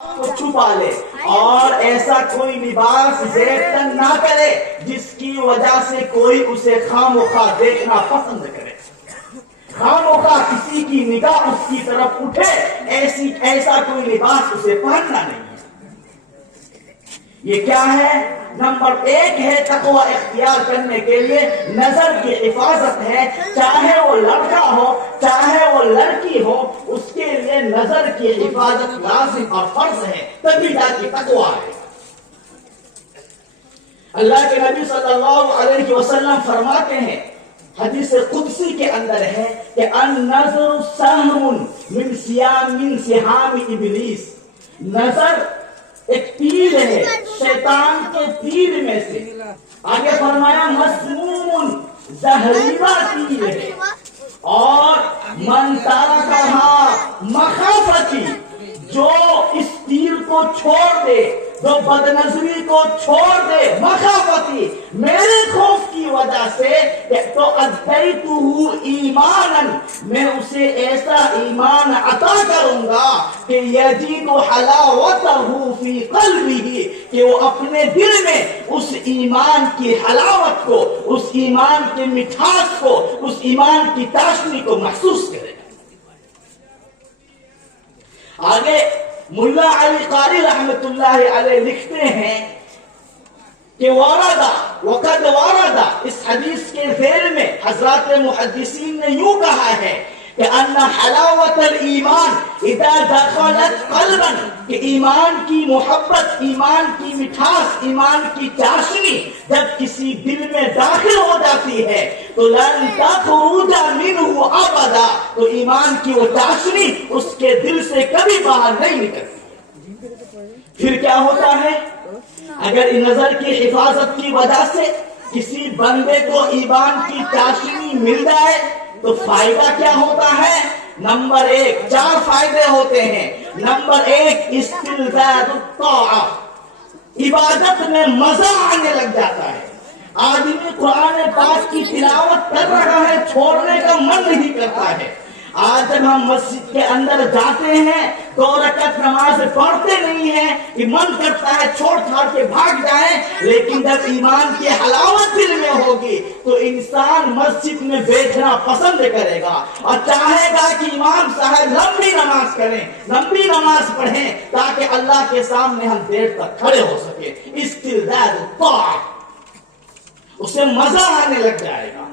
کو چھپا لے اور ایسا کوئی لباس زیر تن نہ کرے جس کی وجہ سے کوئی اسے خواہ دیکھنا پسند کرے، خواہ کسی کی نگاہ اس کی طرف اٹھے، ایسا کوئی لباس اسے پہننا نہیں ہے۔ یہ کیا ہے؟ نمبر 1 ہے تقوی اختیار کرنے کے لیے نظر کی حفاظت ہے، چاہے وہ لڑکا ہو چاہے وہ لڑکی ہو، اس کے لیے نظر کی حفاظت لازم اور فرض ہے، تبھی جا کے تقوی ہے۔ اللہ کے نبی صلی اللہ علیہ وسلم فرماتے ہیں، حدیث قدسی کے اندر ہے کہ النظر سہم من سہام ابلیس، نظر ایک تیر ہے شیطان کے تیر میں سے، آگے فرمایا مسموم زہریلا تیر ہے، اور من ترکھا مخافتی، جو اس تیر کو چھوڑ دے، جو بدنظری کو چھوڑ دے، مخافتی میرے خوف کی وجہ سے، تو ادیتہ ایمانا، میں اسے ایسا ایمان عطا کروں گا کہ یجد حلاوتہ فی قلبہ، کہ وہ اپنے دل میں اس ایمان کی حلاوت کو، اس ایمان کی مٹھاس کو، اس ایمان کی چاشنی کو محسوس کرے گا۔ آگے ملا علی قاری رحمت اللہ علیہ لکھتے ہیں کہ وقد ورد، اس حدیث کے ذیل میں حضرات محدثین نے یوں کہا ہے کہ ان حلاوت الایمان اذا دخلت قلبا، کہ ایمان کی محبت، ایمان کی مٹھاس، ایمان کی چاشنی جب کسی دل میں داخل ہو جاتی ہے تو لن تخرج منه ابدا، تو ایمان کی وہ چاشنی اس کے دل سے کبھی باہر نہیں نکلتی۔ پھر کیا ہوتا ہے؟ اگر نظر کی حفاظت کی وجہ سے کسی بندے کو ایمان کی چاشنی مل جائے تو فائدہ کیا ہوتا ہے؟ نمبر 1 4 فائدے ہوتے ہیں۔ نمبر 1 استلذاذ الطاعہ، عبادت میں مزہ آنے لگ جاتا ہے، آدمی قرآن پاک کی تلاوت کر رہا ہے، چھوڑنے کا من نہیں کرتا ہے۔ آج جب ہم مسجد کے اندر جاتے ہیں 2 رکعت نماز پڑھتے نہیں ہیں کہ من کرتا ہے چھوڑ چھاڑ کے بھاگ جائیں، لیکن جب ایمان کی حلاوت دل میں ہوگی تو انسان مسجد میں بیٹھنا پسند کرے گا اور چاہے گا کہ امام صاحب لمبی نماز کریں، لمبی نماز پڑھیں تاکہ اللہ کے سامنے ہم دیر تک کھڑے ہو سکے۔ استلذاذ الطاعہ، اسے مزہ آنے لگ جائے گا۔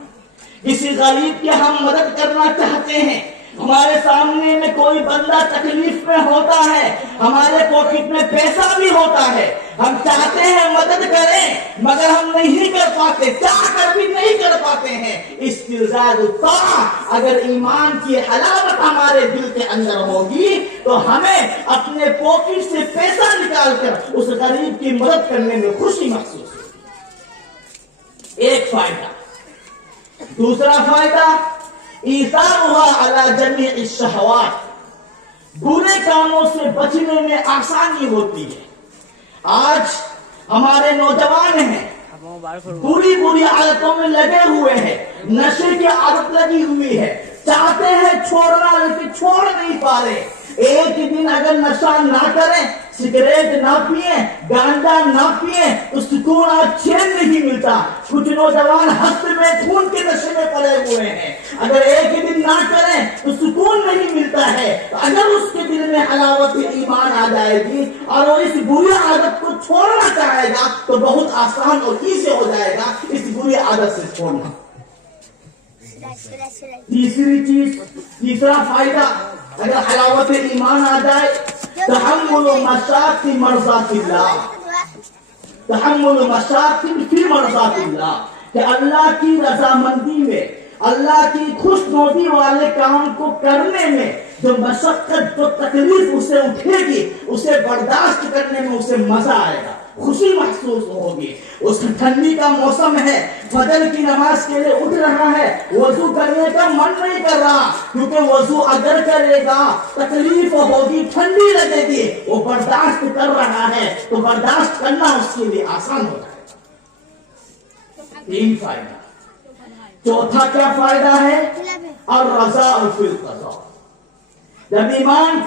کسی غریب کی ہم مدد کرنا چاہتے ہیں، ہمارے سامنے میں کوئی بندہ تکلیف میں ہوتا ہے، ہمارے پاکٹ میں پیسہ بھی ہوتا ہے، ہم چاہتے ہیں مدد کریں مگر ہم نہیں کر پاتے، چاہ کر بھی نہیں کر پاتے ہیں۔ استلذاذ الطاعہ، اگر ایمان کی حلاوت ہمارے دل کے اندر ہوگی تو ہمیں اپنے پاکٹ سے پیسہ نکال کر اس غریب کی مدد کرنے میں خوشی محسوس ہوگی۔ ایک فائدہ۔ دوسرا فائدہ ایثارها علی جمیع الشہوات، برے کاموں سے بچنے میں آسانی ہوتی ہے۔ آج ہمارے نوجوان ہیں بری عادتوں میں لگے ہوئے ہیں، نشے کی عادت لگی ہوئی ہے، چاہتے ہیں چھوڑنا لیکن چھوڑ نہیں پا رہے۔ ایک دن اگر نشہ نہ کریں، سگریٹ نہ پئیں، گانجا نہ پئیں تو سکون اور چین نہیں ملتا۔ کچھ نوجوان ہست میں خون کے نشے میں پڑے ہوئے ہیں، اگر ایک دن نہ کریں تو سکون نہیں ملتا ہے۔ اگر اس کے دل میں حلاوت ایمان آ جائے گی اور وہ اس بری عادت کو چھوڑنا چاہے گا تو بہت آسان اور ایزی ہو جائے گا اس بری عادت سے چھوڑنا۔ تیسرا فائدہ اگر حلاوت ایمان آ جائے، تحمل مشاق مرضات اللہ، تحمل مشاق فی مرضات اللہ، کہ اللہ کی رضامندی میں، اللہ کی خوش نودی والے کام کو کرنے میں جو مشقت، جو تکلیف اسے اٹھے گی، اسے برداشت کرنے میں اسے مزہ آئے گا، خوشی محسوس ہوگی۔ اس ٹھنڈی کا موسم ہے، فجر کی نماز کے لیے اٹھ رہا ہے، وضو کرنے کا من نہیں کر رہا، کیونکہ وضو اگر کرے گا تکلیف ہوگی، ٹھنڈی لگے گی، وہ برداشت کر رہا ہے تو برداشت کرنا اس کے لیے آسان ہو جائے گا۔ 3 فائدہ۔ چوتھا کیا فائدہ ہے؟ الرضا فی القضاء، جب انسان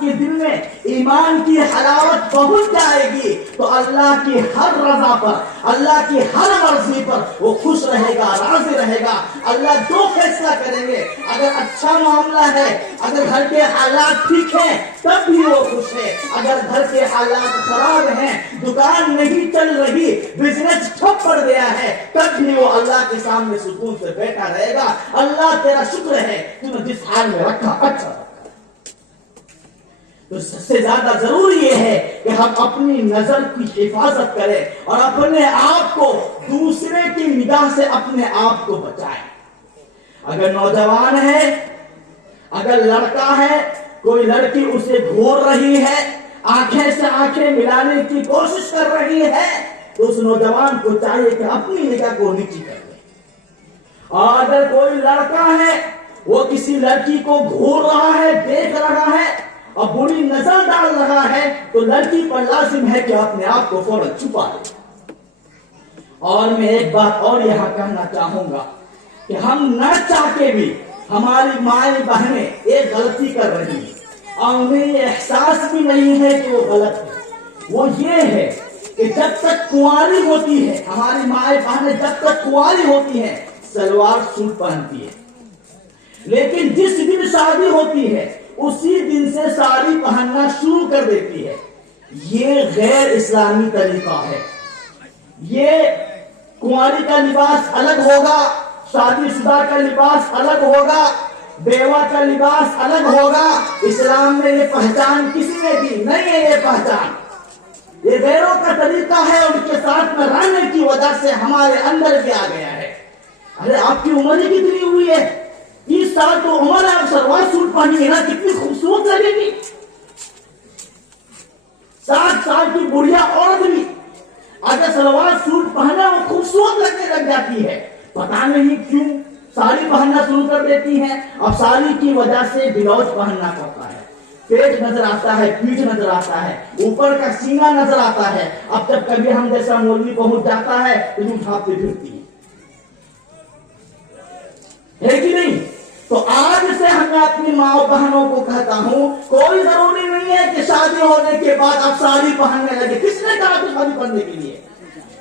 کے دل میں ایمان کی حلاوت پہنچ جائے گی تو اللہ کی ہر رضا پر، اللہ کی ہر مرضی پر وہ خوش رہے گا، راضی رہے گا۔ اللہ جو فیصلہ کریں گے، اگر اچھا معاملہ ہے، اگر گھر کے حالات ٹھیک ہیں تب بھی وہ خوش ہے، اگر گھر کے حالات خراب ہیں، دکان نہیں چل رہی، بزنس ٹھپ پڑ گیا ہے، تب بھی وہ اللہ کے سامنے سکون سے بیٹھا رہے گا۔ اللہ تیرا شکر ہے تمہیں جس حال میں رکھا اچھا رکھا۔ تو سب سے زیادہ ضروری یہ ہے کہ ہم اپنی نظر کی حفاظت کریں اور اپنے آپ کو دوسرے کی نگاہ سے اپنے آپ کو بچائیں۔ اگر نوجوان ہے، اگر لڑکا ہے، کوئی لڑکی اسے گھور رہی ہے، آنکھیں سے آنکھیں ملانے کی کوشش کر رہی ہے، تو اس نوجوان کو چاہیے کہ اپنی نگاہ کو نیچی کر لے۔ اور اگر کوئی لڑکا ہے، وہ کسی لڑکی کو گھور رہا ہے، دیکھ رہا ہے اور بری نظر ڈال رہا ہے، تو لڑکی پر لازم ہے کہ اپنے آپ کو فوراً چھپا لے۔ اور میں ایک بات اور یہاں کہنا چاہوں گا کہ ہم نہ چاہ کے بھی ہماری مائیں بہنیں ایک غلطی کر رہی ہیں اور انہیں یہ احساس بھی نہیں ہے کہ وہ غلط ہے۔ وہ یہ ہے کہ جب تک کنواری ہوتی ہے، ہماری مائیں بہنیں جب تک کنواری ہوتی ہیں سلوار سوٹ پہنتی ہے، لیکن جس دن شادی ہوتی ہے اسی دن سے ساڑی پہننا شروع کر دیتی ہے۔ یہ غیر اسلامی طریقہ ہے۔ یہ کنواری کا لباس الگ ہوگا، شادی شدہ کا لباس الگ ہوگا، بیوہ کا لباس الگ ہوگا۔ اسلام میں یہ پہچان کسی نے دی نہیں ہے۔ یہ پہچان یہ غیروں کا طریقہ ہے، ان کے ساتھ میں رہنے کی وجہ سے ہمارے اندر بھی آ گیا ہے۔ ارے آپ کی عمر ہی کتنی ہوئی ہے؟ 30 سال تو عمر ہے، آپ سلوار سوٹ پہنی ہے نا، کتنی خوبصورت لگے گی۔ 60 سال کی بڑھیا عورت بھی اگر سلوار سوٹ پہنا وہ خوبصورت لگنے لگ جاتی ہے۔ پتہ نہیں کیوں ساڑی پہننا شروع کر دیتی ہے۔ اب ساڑی کی وجہ سے بلاؤز پہننا پڑتا ہے، پیٹ نظر آتا ہے، پیٹھ نظر آتا ہے، اوپر کا سینہ نظر آتا ہے۔ اب جب کبھی ہم جیسا مولوی پہنچ جاتا ہے تو یوں اٹھاتے پھرتی ہے کہ نہیں؟ تو آج سے ہم اپنی ماں بہنوں کو کہتا ہوں، کوئی ضروری نہیں ہے کہ شادی ہونے کے بعد آپ ساڑی پہننے لگے۔ کس نے کہا کہ شادی پہننے کے لیے؟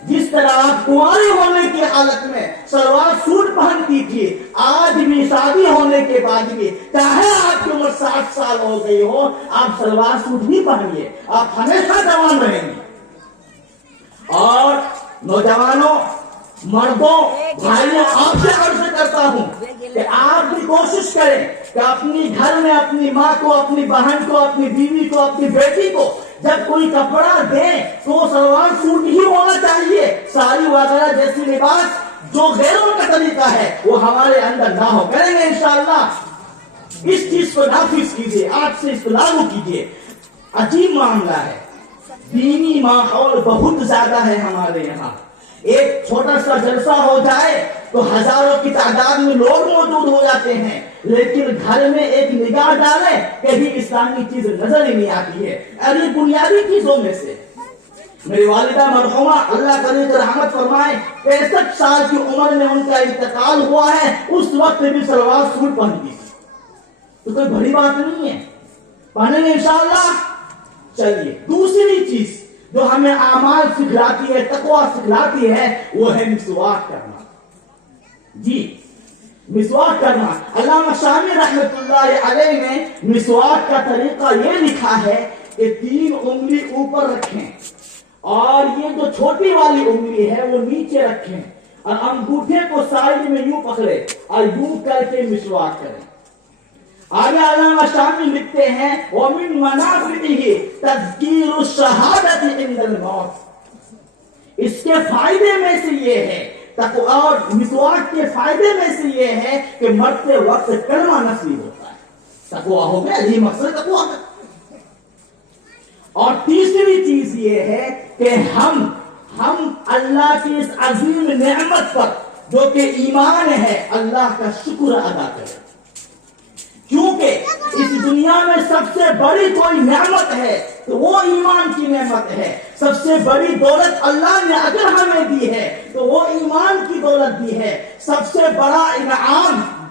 جس طرح آپ کنواری ہونے کی حالت میں سلوار سوٹ پہنتی تھی، آج بھی شادی ہونے کے بعد بھی چاہے آپ کی عمر 60 سال ہو گئی ہو، آپ سلوار سوٹ ہی پہنیے، آپ ہمیشہ جوان رہیں گے۔ اور نوجوانوں، مردوں، بھائیوں، آپ سے عرض کرتا ہوں کہ آپ بھی کوشش کریں کہ اپنی گھر میں اپنی ماں کو، اپنی بہن کو، اپنی بیوی کو، اپنی بیٹی کو جب کوئی کپڑا دیں تو وہ سلوار سوٹ ہی ہونا چاہیے۔ ساڑی وغیرہ جیسی لباس جو غیروں کا طریقہ ہے وہ ہمارے اندر نہ ہو۔ کریں گے انشاءاللہ۔ اس چیز کو نافذ کیجیے، آج سے اس کو لاگو کیجیے۔ عجیب معاملہ ہے، دینی ماحول بہت زیادہ ہے ہمارے یہاں۔ ایک چھوٹا سا جلسہ ہو جائے تو ہزاروں کی تعداد میں لوگ موجود ہو جاتے ہیں، لیکن گھر میں ایک نگاہ ڈالے کبھی اسلامی چیز نظر ہی نہیں آتی ہے۔ ارے بنیادی چیزوں میں سے میری والدہ مرحومہ اللہ تعالی رحمت فرمائے 65 سال کی عمر میں ان کا انتقال ہوا ہے، اس وقت بھی سلوار سوٹ پہنتی تھی۔ تو کوئی بڑی بات نہیں ہے، پہنیں گے انشاءاللہ۔ چلیے دوسری چیز جو ہمیں اعمال سکھلاتی ہے، تقویٰ سکھلاتی ہے، وہ ہے مسواک کرنا۔ جی مسواک کرنا۔ علامہ شامی رحمت اللہ علیہ نے مسواک کا طریقہ یہ لکھا ہے کہ 3 انگلی اوپر رکھیں اور یہ جو چھوٹی والی انگلی ہے وہ نیچے رکھیں اور انگوٹھے کو سائڈ میں یوں پکڑے اور یوں کر کے مسواک کریں۔ آگے علامہ شامی لکھتے ہیں وَمِن مَنَافِعِهِ تَذْكِيرُ الشَّهَادَةِ عِنْدَ الْمَوْتِ۔ اس کے فائدے میں سے یہ ہے، اور مسواک کے فائدے میں سے یہ ہے کہ مرتے وقت کلمہ نصیب ہوتا ہے۔ تقویٰ ہو گیا، یہ مقصد تقویٰ ہے۔ اور تیسری چیز یہ ہے کہ ہم اللہ کی اس عظیم نعمت پر جو کہ ایمان ہے اللہ کا شکر ادا کریں، کیونکہ اس دنیا میں سب سے بڑی کوئی نعمت ہے تو وہ ایمان کی نعمت ہے۔ سب سے بڑی دولت اللہ نے اگر ہمیں دی ہے تو وہ ایمان کی دولت دی ہے۔ سب سے بڑا انعام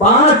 5।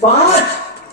5।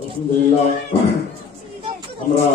আলহামদুলিল্লাহ আমরা